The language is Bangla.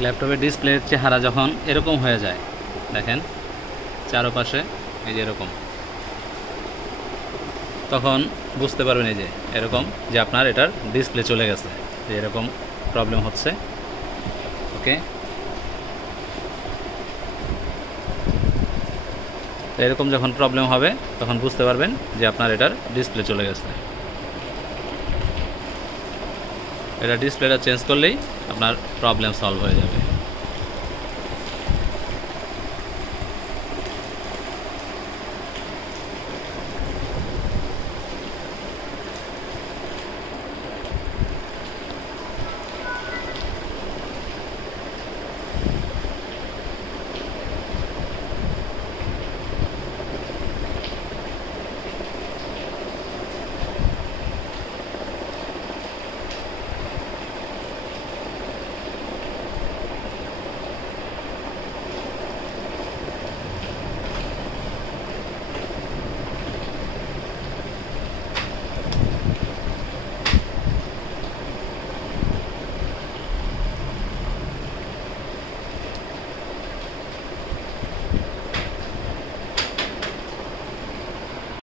ল্যাপটপের ডিসপ্লের চেহারা যখন এরকম হয়ে যায়, দেখেন চারপাশে এই যে এরকম, তখন বুঝতে পারবেন এই যে এরকম যে আপনার এটার ডিসপ্লে চলে গেছে, যে এরকম প্রবলেম হচ্ছে। ওকে, এরকম যখন প্রবলেম হবে তখন বুঝতে পারবেন যে আপনার এটার ডিসপ্লে চলে গেছে। এটা ডিসপ্লেটা চেঞ্জ করলেই আপনার প্রবলেম সলভ হয়ে যাবে।